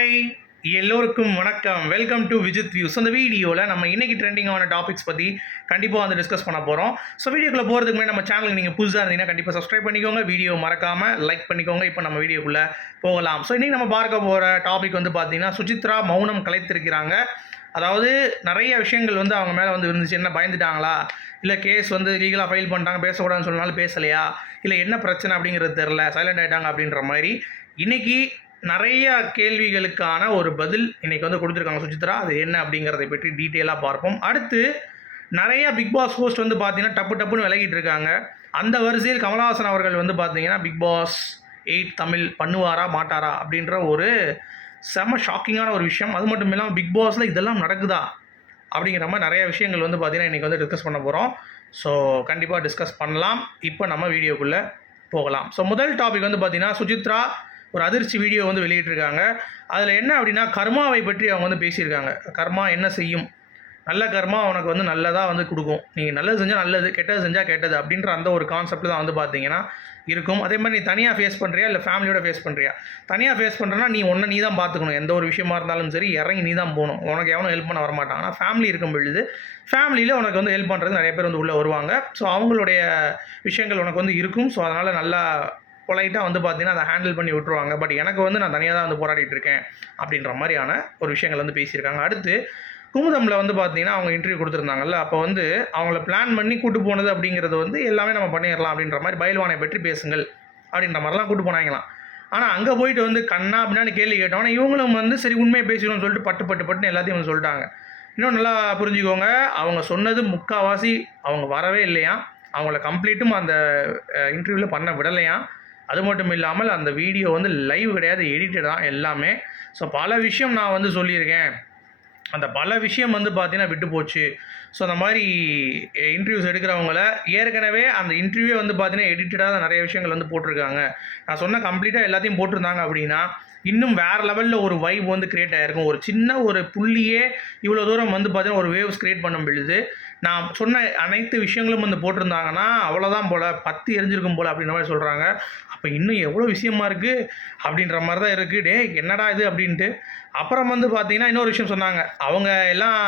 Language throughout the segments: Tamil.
ஹாய் எல்லோருக்கும் வணக்கம். வெல்கம் டு விஜித் வியூஸ் அந்த வீடியோவில் நம்ம இன்னைக்கு ட்ரெண்டிங்கான டாபிக்ஸ் பற்றி கண்டிப்பாக வந்து டிஸ்கஸ் பண்ண போகிறோம் ஸோ வீடியோக்குள்ளே போகிறதுக்கு முன்னாடி நம்ம சேனலுக்கு நீங்கள் புதுசாக இருந்தீங்கன்னா கண்டிப்பாக சப்ஸ்கிரைப் பண்ணிக்கோங்க. வீடியோ மறக்காமல் லைக் பண்ணிக்கோங்க. இப்போ நம்ம வீடியோக்குள்ளே போகலாம். ஸோ இன்றைக்கி நம்ம பார்க்க போகிற டாபிக் வந்து பார்த்தீங்கன்னா சுசித்ரா மௌனம் கலைத்திருக்கிறாங்க. அதாவது நிறைய விஷயங்கள் வந்து அவங்க மேலே வந்து இருந்துச்சு. என்ன பயந்துட்டாங்களா? இல்லை கேஸ் வந்து லீகலாக ஃபைல் பண்ணிட்டாங்க. பேசக்கூடாதுன்னு சொன்னாலும் பேசலையா? இல்லை என்ன பிரச்சனை அப்படிங்கிறது தெரில சைலண்ட் ஆகிட்டாங்க அப்படின்ற மாதிரி. இன்னைக்கு நிறைய கேள்விகளுக்கான ஒரு பதில் இன்றைக்கி வந்து கொடுத்துருக்காங்க சுஜித்ரா. அது என்ன அப்படிங்கிறதை பற்றி டீட்டெயிலாக பார்ப்போம். அடுத்து நிறையா பிக் பாஸ் ஹோஸ்ட் வந்து பார்த்திங்கன்னா டப்பு டப்புன்னு விலகிட்டு இருக்காங்க. அந்த வரிசையில் கமலஹாசன் அவர்கள் வந்து பார்த்தீங்கன்னா பிக் பாஸ் எயிட் தமிழ் பண்ணுவாரா மாட்டாரா அப்படின்ற ஒரு செம ஷாக்கிங்கான ஒரு விஷயம். அது மட்டும் இல்லாமல் பிக் பாஸில் இதெல்லாம் நடக்குதா அப்படிங்கிற மாதிரி நிறைய விஷயங்கள் வந்து பார்த்தீங்கன்னா இன்றைக்கி வந்து டிஸ்கஸ் பண்ண போகிறோம் ஸோ கண்டிப்பாக டிஸ்கஸ் பண்ணலாம். இப்போ நம்ம வீடியோக்குள்ளே போகலாம். ஸோ முதல் டாபிக் வந்து பார்த்திங்கன்னா சுஜித்ரா ஒரு அதிர்ச்சி வீடியோ வந்து வெளியிட்டிருக்காங்க. அதில் என்ன அப்படின்னா கர்மாவை பற்றி அவங்க வந்து பேசியிருக்காங்க. கர்மா என்ன செய்யும்? நல்ல கர்மா உனக்கு வந்து நல்லதாக வந்து கொடுக்கும். நீங்கள் நல்லது செஞ்சால் நல்லது கெட்டது செஞ்சால் கெட்டது அப்படின்ற அந்த ஒரு கான்செப்ட் தான் வந்து பார்த்தீங்கன்னா இருக்கும். அதே மாதிரி நீ தனியாக ஃபேஸ் பண்ணுறியா இல்லை ஃபேமிலியோட ஃபேஸ் பண்ணுறியா தனியாக ஃபேஸ் பண்ணுறனா நீ ஒன்றை நீ தான் பார்த்துக்கணும். எந்த ஒரு விஷயமா இருந்தாலும் சரி இறங்கி நீ தான் போகணும். உனக்கு எவனும் ஹெல்ப் பண்ண வரமாட்டாங்க ஆனால் ஃபேமிலி இருக்கும் பொழுது ஃபேமிலியில் உனக்கு வந்து ஹெல்ப் பண்ணுறது நிறைய பேர் வந்து உள்ளே வருவாங்க. ஸோ அவங்களுடைய விஷயங்கள் உனக்கு வந்து இருக்கும். ஸோ அதனால் நல்லா பொலைட்டாக வந்து பார்த்தீங்கன்னா அதை ஹேண்டில் பண்ணி விட்டுருவாங்க. பட் எனக்கு வந்து நான் தனியாக தான் வந்து போராடிட்டு இருக்கேன் அப்படின்ற மாதிரியான ஒரு விஷயங்கள் வந்து பேசியிருக்காங்க. அடுத்து குமுதமில் வந்து பார்த்தீங்கன்னா அவங்க இன்டர்வியூ கொடுத்துருந்தாங்கல்ல அப்போ வந்து அவங்கள பிளான் பண்ணி கூட்டு போனது அப்படிங்கிறது வந்து எல்லாமே நம்ம பண்ணிடலாம் அப்படின்ற மாதிரி பயில்வானை பற்றி பேசுங்கள் அப்படின்ற மாதிரிலாம் கூட்டு போனாங்களாம். ஆனால் அங்கே போயிட்டு வந்து கண்ணா அப்படின்னு கேள்வி கேட்டோம் ஆனால் இவங்களும் வந்து சரி உண்மையை பேசணும்னு சொல்லிட்டு பட்டு பட்டு பட்டுன்னு எல்லாத்தையும் வந்து சொல்லிட்டாங்க. இன்னும் நல்லா புரிஞ்சுக்கோங்க அவங்க சொன்னது முக்கால்வாசி அவங்க வரவே இல்லையா அவங்கள கம்ப்ளீட்டும் அந்த இன்டர்வியூவில் பண்ண விடலையா அது மட்டும் இல்லாமல் அந்த வீடியோ வந்து லைவ் கிடையாது எடிட்டட் தான் எல்லாமே. ஸோ பல விஷயம் நான் வந்து சொல்லியிருக்கேன். அந்த பல விஷயம் வந்து பார்த்தீங்கன்னா விட்டு போச்சு. ஸோ அந்த மாதிரி இன்டர்வியூஸ் எடுக்கிறவங்கள ஏற்கனவே அந்த இன்டர்வியூ வந்து பார்த்தீங்கன்னா எடிட்டடாக நிறைய விஷயங்கள் வந்து போட்டிருக்காங்க. நான் சொன்ன கம்ப்ளீட்டாக எல்லாத்தையும் போட்டிருந்தாங்க அப்படின்னா இன்னும் வேறு லெவலில் ஒரு வைப் வந்து க்ரியேட் ஆகிருக்கும் ஒரு சின்ன ஒரு புள்ளியே இவ்வளோ தூரம் வந்து பார்த்தீங்கன்னா ஒரு வேவ்ஸ் க்ரியேட் பண்ண பொழுது நான் சொன்ன அனைத்து விஷயங்களும் வந்து போட்டிருந்தாங்கன்னா அவ்வளோதான் போல் பத்து எரிஞ்சிருக்கும் போல் அப்படின்ற மாதிரி சொல்கிறாங்க அப்போ இன்னும் எவ்வளோ விஷயமா இருக்குது அப்படின்ற மாதிரி தான் இருக்குது டே என்னடா இது அப்படின்ட்டு. அப்புறம் வந்து பார்த்தீங்கன்னா இன்னொரு விஷயம் சொன்னாங்க. அவங்க எல்லாம்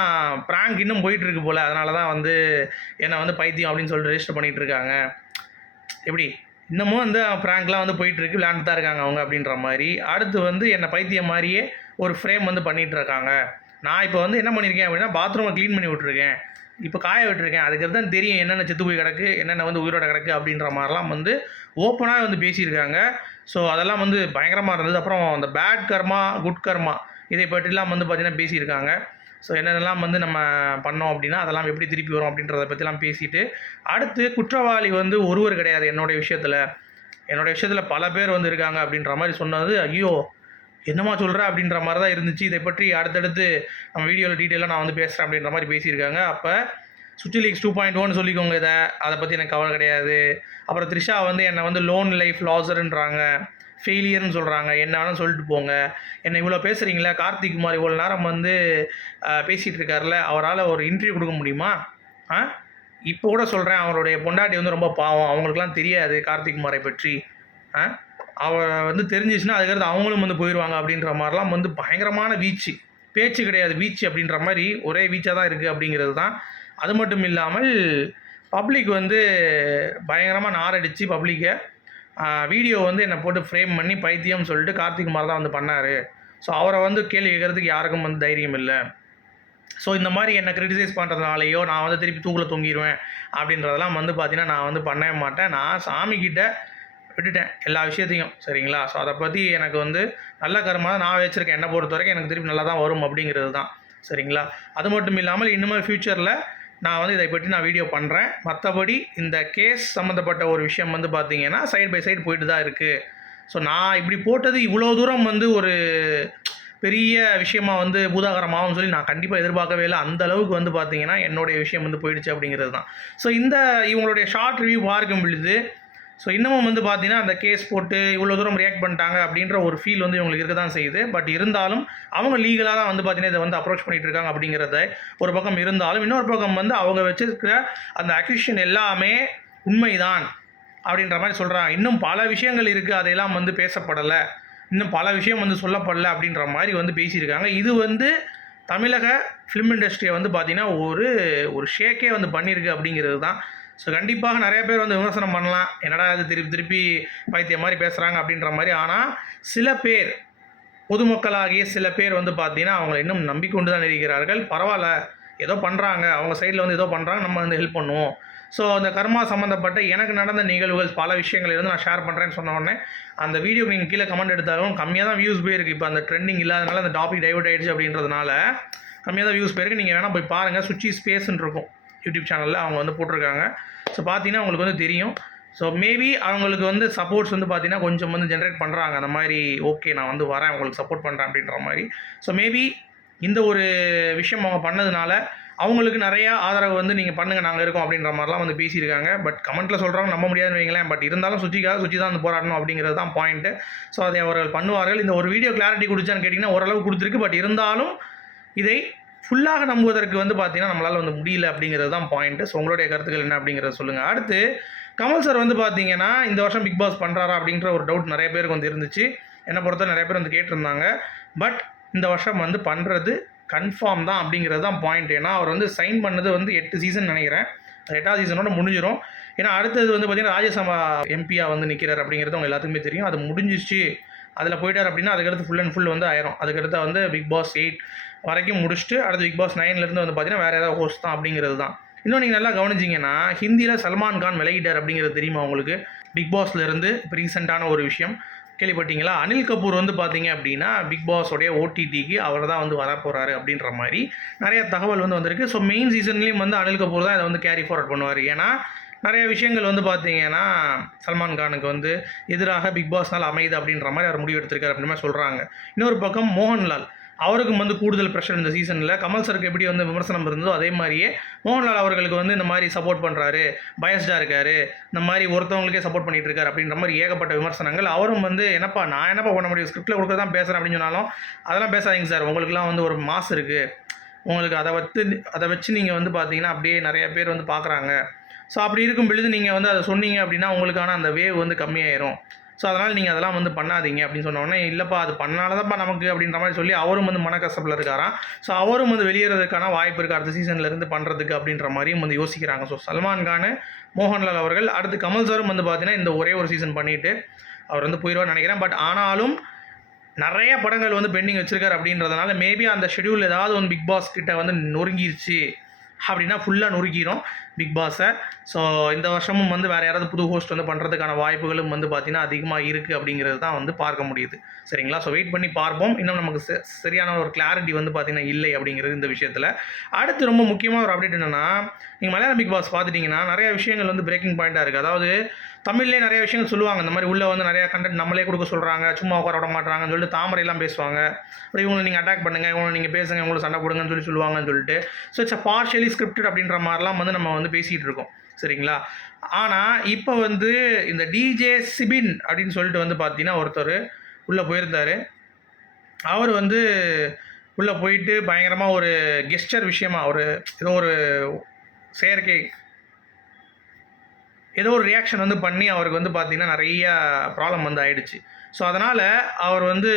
ப்ராங்க் இன்னும் போயிட்டுருக்கு போல். அதனால தான் வந்து என்னை வந்து பைத்தியம் அப்படின்னு சொல்லிட்டு ரெஜிஸ்டர் பண்ணிகிட்டு இருக்காங்க. எப்படி? இன்னமும் வந்து ப்ராங்க்லாம் வந்து போயிட்டுருக்கு. விளாண்டு விளையாண்டு தான் இருக்காங்க அவங்க அப்படின்ற மாதிரி. அடுத்து வந்து என்னை பைத்தியம் மாதிரியே ஒரு ஃப்ரேம் வந்து பண்ணிகிட்டு இருக்காங்க. நான் இப்போ வந்து என்ன பண்ணியிருக்கேன் அப்படின்னா பாத்ரூமை க்ளீன் பண்ணி விட்ருக்கேன் இப்போ காய விட்டுருக்கேன். அதுக்கு தான் தெரியும் என்னென்ன செத்து போய் கிடக்கு என்னென்ன வந்து உயிரோட கிடக்கு அப்படின்ற மாதிரிலாம் வந்து ஓப்பனாக வந்து பேசியிருக்காங்க. ஸோ அதெல்லாம் வந்து பயங்கரமாக இருந்தது. அப்புறம் அந்த பேட் கர்மா குட் கர்மா இதை பற்றிலாம் வந்து பார்த்திங்கன்னா பேசியிருக்காங்க. ஸோ என்னென்னலாம் வந்து நம்ம பண்ணோம் அப்படின்னா அதெல்லாம் எப்படி திருப்பி வரும் அப்படின்றத பற்றிலாம் பேசிட்டு அடுத்து குற்றவாளி வந்து ஒருவர் கிடையாது என்னுடைய விஷயத்தில். என்னுடைய விஷயத்தில் பல பேர் வந்து இருக்காங்க அப்படின்ற மாதிரி சொன்னது ஐயோ என்னம்மா சொல்கிற அப்படின்ற மாதிரி தான் இருந்துச்சு. இதை பற்றி அடுத்தடுத்து நம்ம வீடியோவில் டீட்டெயிலாக நான் வந்து பேசுகிறேன் அப்படின்ற மாதிரி பேசியிருக்காங்க. அப்போ சுற்றி லீக்ஸ் டூ பாயிண்ட் ஒன் சொல்லிக்கோங்க இதை. அதை பற்றி எனக்கு கவலை கிடையாது. அப்புறம் த்ரிஷா வந்து என்னை வந்து லோன் லைஃப் லாசருன்றாங்க ஃபெயிலியர்னு சொல்கிறாங்க என்ன வேணும் சொல்லிட்டு போங்க. என்னை இவ்வளோ பேசுகிறீங்களே கார்த்திக் குமார் இவ்வளோ நேரம் வந்து பேசிகிட்டு இருக்கார்ல அவரால் ஒரு இன்டர்வியூ கொடுக்க முடியுமா? ஆ? இப்போ கூட சொல்கிறேன் அவருடைய பொண்டாட்டி வந்து ரொம்ப பாவம். அவங்களுக்குலாம் தெரியாது கார்த்திக் குமாரை பற்றி. ஆ? அவ வந்து தெரிஞ்சிச்சுன்னா அதுக்கடுத்து அவங்களும் வந்து போயிடுவாங்க அப்படின்ற மாதிரிலாம் வந்து பயங்கரமான வீச்சு. பேச்சு கிடையாது வீச்சு அப்படின்ற மாதிரி ஒரே வீச்சாக தான் இருக்குது அப்படிங்கிறது தான். அது மட்டும் இல்லாமல் பப்ளிக் வந்து பயங்கரமாக நாரடித்து பப்ளிக்கை வீடியோ வந்து என்னை போட்டு ஃப்ரேம் பண்ணி பைத்தியம்னு சொல்லிட்டு கார்த்திக் குமார் தான் வந்து பண்ணார். ஸோ அவரை வந்து கேள்வி கேட்குறதுக்கு யாருக்கும் வந்து தைரியம் இல்லை. ஸோ இந்த மாதிரி என்னை கிரிட்டிசைஸ் பண்ணுறதுனாலையோ நான் வந்து திருப்பி தூக்கில் தொங்கிடுவேன் அப்படின்றதெல்லாம் வந்து பார்த்திங்கன்னா நான் வந்து பண்ணவே மாட்டேன். நான் சாமிக்கிட்ட விட்டுட்டேன். எல்லா விஷயத்தையும். சரிங்களா? ஸோ அதை பற்றி எனக்கு வந்து நல்ல கருமாக நான் வச்சுருக்கேன். என்னை பொறுத்த வரைக்கும் எனக்கு திருப்பி நல்லா தான் வரும் அப்படிங்கிறது தான். சரிங்களா? அது மட்டும் இல்லாமல் இன்னுமே ஃப்யூச்சரில் நான் வந்து இதை பற்றி நான் வீடியோ பண்ணுறேன் மற்றபடி இந்த கேஸ் சம்மந்தப்பட்ட ஒரு விஷயம் வந்து பார்த்தீங்கன்னா சைடு பை சைடு போயிட்டு தான் இருக்குது ஸோ நான் இப்படி போட்டது இவ்வளோ தூரம் வந்து ஒரு பெரிய விஷயமா வந்து பூதாகரமாகவும் சொல்லி நான் கண்டிப்பாக எதிர்பார்க்கவே இல்லை. அந்த அளவுக்கு வந்து பார்த்தீங்கன்னா என்னுடைய விஷயம் வந்து போயிடுச்சு அப்படிங்கிறது தான். ஸோ இந்த இவங்களுடைய ஷார்ட் ரிவ்யூ பார்க்கும் பொழுது ஸோ இன்னமும் வந்து பார்த்தீங்கன்னா அந்த கேஸ் போட்டு இவ்வளோ தூரம் ரியாக்ட் பண்ணிட்டாங்க அப்படின்ற ஒரு ஃபீல் வந்து இவங்களுக்கு இருக்க தான் செய்யுது. பட் இருந்தாலும் அவங்க லீகலாக தான் வந்து பார்த்தீங்கன்னா இதை வந்து அப்ரோச் பண்ணிட்டு இருக்காங்க அப்படிங்கிறத ஒரு பக்கம் இருந்தாலும் இன்னொரு பக்கம் வந்து அவங்க வச்சிருக்கிற அந்த அக்யூஷன் எல்லாமே உண்மைதான் அப்படின்ற மாதிரி சொல்கிறாங்க இன்னும் பல விஷயங்கள் இருக்குது அதையெல்லாம் வந்து பேசப்படலை. இன்னும் பல விஷயம் வந்து சொல்லப்படல அப்படின்ற மாதிரி வந்து பேசியிருக்காங்க. இது வந்து தமிழக ஃபிலிம் இண்டஸ்ட்ரியை வந்து பார்த்திங்கன்னா ஒரு ஒரு ஷேக்கே வந்து பண்ணியிருக்கு அப்படிங்கிறது தான் ஸோ கண்டிப்பாக நிறைய பேர் வந்து விமர்சனம் பண்ணலாம். என்னடா இது திருப்பி திருப்பி பைத்தியம் மாதிரி பேசுகிறாங்க அப்படின்ற மாதிரி. ஆனால் சில பேர் பொதுமக்களாகிய சில பேர் வந்து பார்த்தீங்கன்னா அவங்க இன்னும் நம்பிக்கொண்டு தான் இருக்கிறார்கள். பரவாயில்ல. ஏதோ பண்ணுறாங்க அவங்க சைடில் வந்து ஏதோ பண்ணுறாங்க நம்ம வந்து ஹெல்ப் பண்ணுவோம். ஸோ அந்த கர்மா சம்மந்தப்பட்ட எனக்கு நடந்த நிகழ்வுகள் பல விஷயங்கள் இருந்து நான் ஷேர் பண்ணுறேன்னு சொன்ன உடனே அந்த வீடியோ நீங்கள் கீழே கமெண்ட் எடுத்தாலும் கம்மியாக தான் வியூஸ் போயிருக்கு. இப்போ அந்த ட்ரெண்டிங் இல்லாதனால அந்த டாபிக் டைவர்ட் ஆகிடுச்சு அப்படின்றதுனால கம்மியாக தான் வியூஸ் போயிருக்கு. நீங்கள் வேணால் போய் பாருங்கள் சுச்சி ஸ்பேஸ்ன்னு இருக்கும். யூடியூப் சேனலில் அவங்க வந்து போட்டிருக்காங்க. ஸோ பார்த்தீங்கன்னா உங்களுக்கு வந்து தெரியும். ஸோ மேபி அவங்களுக்கு வந்து சப்போர்ட்ஸ் வந்து பார்த்தீங்கன்னா கொஞ்சம் வந்து ஜென்ரேட் பண்ணுறாங்க அந்த மாதிரி ஓகே நான் வந்து வரேன் உங்களுக்கு சப்போர்ட் பண்ணுறேன் அப்படின்ற மாதிரி. ஸோ மேபி இந்த ஒரு விஷயம் அவங்க பண்ணதுனால அவங்களுக்கு நிறையா ஆதரவு வந்து நீங்கள் பண்ணுங்கள் நாங்கள் இருக்கோம் அப்படின்ற மாதிரிலாம் வந்து பேசியிருக்காங்க. பட் கமெண்ட்டில் சொல்கிறவங்க நம்ப முடியாதுன்னு வைங்களேன். பட் இருந்தாலும் சுச்சிக்காக சுச்சி தான் வந்து போராடணும் அப்படிங்கிறது தான் பாயிண்ட்டு ஸோ அதை அவர்கள் பண்ணுவார்கள். இந்த ஒரு வீடியோ கிளாரிட்டி கொடுத்தான்னு கேட்டிங்கன்னா ஓரளவு கொடுத்துருக்கு. பட் இருந்தாலும் இதை ஃபுல்லாக நம்புவதற்கு வந்து பார்த்தீங்கன்னா நம்மளால் வந்து முடியல அப்படிங்கிறது தான் பாயிண்ட்டு ஸோ உங்களுடைய கருத்துக்கள் என்ன அப்படிங்கிறத சொல்லுங்கள் அடுத்து கமல் சார் வந்து பார்த்தீங்கன்னா இந்த வருஷம் பிக் பாஸ் பண்ணுறாரா அப்படின்ற ஒரு டவுட் நிறைய பேருக்கு வந்து இருந்துச்சு. என்னை பொறுத்த நிறைய பேர் வந்து கேட்டிருந்தாங்க. பட் இந்த வருஷம் வந்து பண்ணுறது கன்ஃபார்ம் தான் அப்படிங்கிறது தான் பாயிண்ட் ஏன்னா அவர் வந்து சைன் பண்ணது வந்து எட்டு சீசன் நினைக்கிறேன். அது எட்டாவது சீசனோட முடிஞ்சிடும் ஏன்னா அடுத்தது வந்து பார்த்திங்கன்னா ராஜ்யசபா எம்பியாக வந்து நிற்கிறார் அப்படிங்கிறது அவங்க எல்லாத்துக்குமே தெரியும். அது முடிஞ்சிச்சு அதில் போயிட்டார் அப்படின்னா அதுக்கடுத்து ஃபுல் அண்ட் ஃபுல் வந்து ஆயிரும். அதுக்கடுத்து வந்து பிக் பாஸ் எயிட் வரைக்கும் முடிச்சுட்டு அடுத்து பிக் பாஸ் நைன்லேருந்து வந்து பார்த்தீங்கன்னா வேறு ஏதாவது ஹோஸ்ட் தான் அப்படிங்கிறது தான். இன்னும் நீங்கள் நல்லா கவனிச்சிங்கன்னா ஹிந்தியில் சல்மான் கான் விலகிட்டார் அப்படிங்கிறது தெரியுமா உங்களுக்கு? பிக் பாஸ்லேருந்து இப்போ ரீசெண்டான ஒரு விஷயம். கேள்விப்பட்டீங்களா? அனில் கபூர் வந்து பார்த்தீங்க அப்படின்னா பிக் பாஸோடைய ஓடிடிக்கு அவர் தான் வந்து வரப்போகிறாரு அப்படின்ற மாதிரி நிறைய தகவல் வந்து வந்திருக்கு. ஸோ மெயின் சீசன்லேயும் வந்து அனில் கபூர் தான் இதை வந்து கேரி ஃபார்வர்ட் பண்ணுவார். ஏன்னா நிறைய விஷயங்கள் வந்து பார்த்தீங்கன்னா சல்மான் கானுக்கு வந்து எதிராக பிக் பாஸ்னால் அமையுது அப்படின்ற மாதிரி அவர் முடிவு எடுத்திருக்காரு அப்படின்ற மாதிரி சொல்கிறாங்க இன்னொரு பக்கம் மோகன்லால் அவருக்கும் வந்து கூடுதல் ப்ரெஷர் இந்த சீசனில் கமல் சருக்கு எப்படி வந்து விமர்சனம் இருந்ததோ அதே மாதிரியே மோகன்லால் அவர்களுக்கு வந்து இந்த மாதிரி சப்போர்ட் பண்ணுறாரு பயஸ்டாக இருக்கார் இந்த மாதிரி ஒருத்தவங்களுக்கே சப்போர்ட் பண்ணிட்டு இருக்காரு அப்படின்ற மாதிரி ஏகப்பட்ட விமர்சனங்கள். அவரும் வந்து என்னப்பா நான் என்னப்பா பண்ண முடியும்? ஸ்கிரிப்டில் கொடுக்க தான் பேசுகிறேன் அப்படின்னு சொன்னாலும் அதெல்லாம் பேசாதீங்க சார் உங்களுக்குலாம் வந்து ஒரு மாஸ் இருக்குது உங்களுக்கு அதை வச்சு அதை வச்சு நீங்கள் வந்து பார்த்தீங்கன்னா அப்படியே நிறைய பேர் வந்து பார்க்குறாங்க. ஸோ அப்படி இருக்கும் பொழுது நீங்கள் வந்து அதை சொன்னீங்க அப்படின்னா உங்களுக்கான அந்த வேவ் வந்து கம்மியாயிரும். ஸோ அதனால் நீங்கள் அதெல்லாம் வந்து பண்ணாதீங்க அப்படின்னு சொன்னோடனே இல்லைப்பா அது பண்ணாலதான்ப்பா நமக்கு அப்படின்ற மாதிரி சொல்லி அவரும் வந்து மனக்கசப்பில் இருக்காராம். ஸோ அவரும் வந்து வெளியேறதுக்கான வாய்ப்பு இருக்குது அடுத்த சீசன்லேருந்து பண்ணுறதுக்கு அப்படின்ற மாதிரியும் வந்து யோசிக்கிறாங்க. ஸோ சல்மான் கான் மோகன்லால் அவர்கள் அடுத்து கமல் சாரும் வந்து பார்த்தீங்கன்னா இந்த ஒரே ஒரு சீசன் பண்ணிவிட்டு அவர் வந்து போயிடுவார்னு நினைக்கிறேன். பட் ஆனாலும் நிறைய படங்கள் வந்து பெண்டிங் வச்சுருக்காரு அப்படின்றதுனால மேபி அந்த ஷெடியூல் ஏதாவது ஒன்று பிக் பாஸ் கிட்ட வந்து நொறுங்கிருச்சு அப்படின்னா ஃபுல்லாக நொறுக்கிடும் பிக் பாஸை ஸோ இந்த வருஷமும் வந்து வேறு யாராவது புது ஹோஸ்ட் வந்து பண்ணுறதுக்கான வாய்ப்புகளும் வந்து பார்த்திங்கன்னா அதிகமாக இருக்குது அப்படிங்கிறது தான் வந்து பார்க்க முடியுது. சரிங்களா? ஸோ வெயிட் பண்ணி பார்ப்போம். இன்னும் நமக்கு சரியான ஒரு கிளாரிட்டி வந்து பார்த்திங்கன்னா இல்லை அப்படிங்கிறது இந்த விஷயத்தில். அடுத்து ரொம்ப முக்கியமாக ஒரு அப்டேட் என்னென்னா நீங்கள் மலையாளம் பிக் பாஸ் பார்த்துட்டிங்கன்னா நிறைய விஷயங்கள் வந்து பிரேக்கிங் பாயிண்ட்டாக இருக்குது அதாவது தமிழ்லேயே நிறைய விஷயங்கள் சொல்லுவாங்க. இந்த மாதிரி உள்ளே வந்து நிறையா கண்டென்ட் நம்மளே கொடுக்க சொல்கிறாங்க சும்மா உட்கார விட மாட்டாங்கன்னு சொல்லிட்டு தாமரையெல்லாம் பேசுவாங்க. அப்புறம் இவங்களை நீங்கள் அட்டாக் பண்ணுங்கள் இவங்களை நீங்கள் பேசுங்க. இவங்களை சண்டை போடுங்கன்னு சொல்லி சொல்லுவாங்கன்னு சொல்லிட்டு. ஸோ இட்ஸ் பார்ஷியலி ஸ்கிரிப்டட் அப்படின்ற மாதிரிலாம் வந்து நம்ம வந்து பேசிகிட்டு இருக்கோம். சரிங்களா? ஆனால் இப்போ வந்து இந்த டிஜே சிபின் அப்படின்னு சொல்லிட்டு வந்து பார்த்தீங்கன்னா ஒருத்தர் உள்ளே போயிருந்தார். அவர் வந்து உள்ளே போயிட்டு பயங்கரமாக ஒரு கெஸ்டர் விஷயமா ஒரு ஏதோ ஒரு செயற்கை ஏதோ ஒரு ரியாக்ஷன் வந்து பண்ணி அவருக்கு வந்து பார்த்திங்கன்னா நிறைய ப்ராப்ளம் வந்து ஆயிடுச்சு. ஸோ அதனால் அவர் வந்து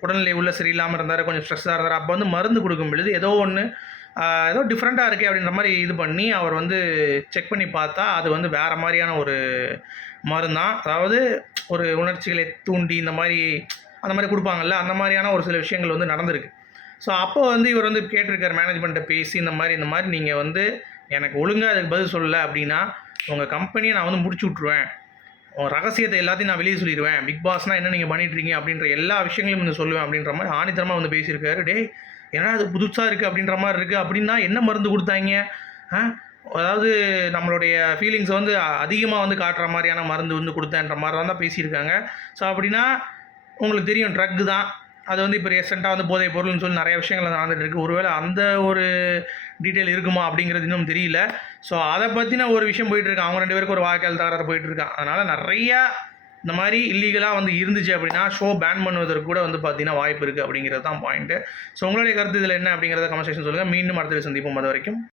உடல்நிலை உள்ள சரியில்லாமல் இருந்தார் கொஞ்சம் ஸ்ட்ரெஸ்ஸாக இருந்தார். அப்போ வந்து மருந்து கொடுக்கும் பொழுது ஏதோ ஒன்று ஏதோ டிஃப்ரெண்ட்டாக இருக்கே அப்படின்ற மாதிரி இது பண்ணி அவர் வந்து செக் பண்ணி பார்த்தா அது வந்து வேறு மாதிரியான ஒரு மருந்தான். அதாவது ஒரு உணர்ச்சிகளை தூண்டி இந்த மாதிரி அந்த மாதிரி கொடுப்பாங்கல்ல அந்த மாதிரியான ஒரு சில விஷயங்கள் வந்து நடந்திருக்கு. ஸோ அப்போ வந்து இவர் வந்து கேட்டிருக்கார் மேனேஜ்மெண்ட்டை பேசி இந்த மாதிரி இந்த மாதிரி நீங்கள் வந்து எனக்கு ஒழுங்காக அதுக்கு பதில் சொல்லலை அப்படின்னா உங்கள் கம்பெனியை நான் வந்து முடிச்சு விட்ருவேன் ரகசியத்தை எல்லாத்தையும் நான் வெளியே சொல்லிடுவேன் பிக் பாஸ்னால் என்ன நீங்கள் பண்ணிட்டு இருக்கீங்க அப்படின்ற எல்லா விஷயங்களையும் வந்து சொல்லுவேன் அப்படின்ற மாதிரி ஆணித்தரமாக வந்து பேசியிருக்காரு. டே ஏன்னா அது புதுசாக இருக்குது அப்படின்ற மாதிரி இருக்குது அப்படின்னா என்ன மருந்து கொடுத்தாங்க? அதாவது நம்மளுடைய ஃபீலிங்ஸை வந்து அதிகமாக வந்து காட்டுற மாதிரியான மருந்து வந்து கொடுத்தேன்ற மாதிரி தான் பேசியிருக்காங்க. ஸோ அப்படின்னா உங்களுக்கு தெரியும் ட்ரக்கு தான். அது வந்து இப்போ ரீசெண்டாக வந்து போதைப் பொருள்னு சொல்லி நிறைய விஷயங்கள் நடந்துகிட்டு இருக்குது ஒருவேளை அந்த ஒரு டீட்டெயில் இருக்குமா அப்படிங்கிறது இன்னும் தெரியல. ஸோ அதை பற்றின ஒரு விஷயம் போயிட்டுருக்கேன் அவங்க ரெண்டு பேருக்கு ஒரு வாழ்க்கையில் தகராறு போயிட்டுருக்கான் அதனால் நிறையா இந்த மாதிரி இல்லீகலாக வந்து இருந்துச்சு அப்படின்னா ஷோ பேன் பண்ணுவதற்கு கூட வந்து பார்த்தீங்கன்னா வாய்ப்பு இருக்குது அப்படிங்கிறது தான் பாயிண்ட்டு ஸோ உங்களுடைய கருத்து இதில் என்ன அப்படிங்கிறத கமெண்ட் செக்ஷன் சொல்லுங்கள் மீண்டும் அடுத்த சந்திப்போம். அது வரைக்கும்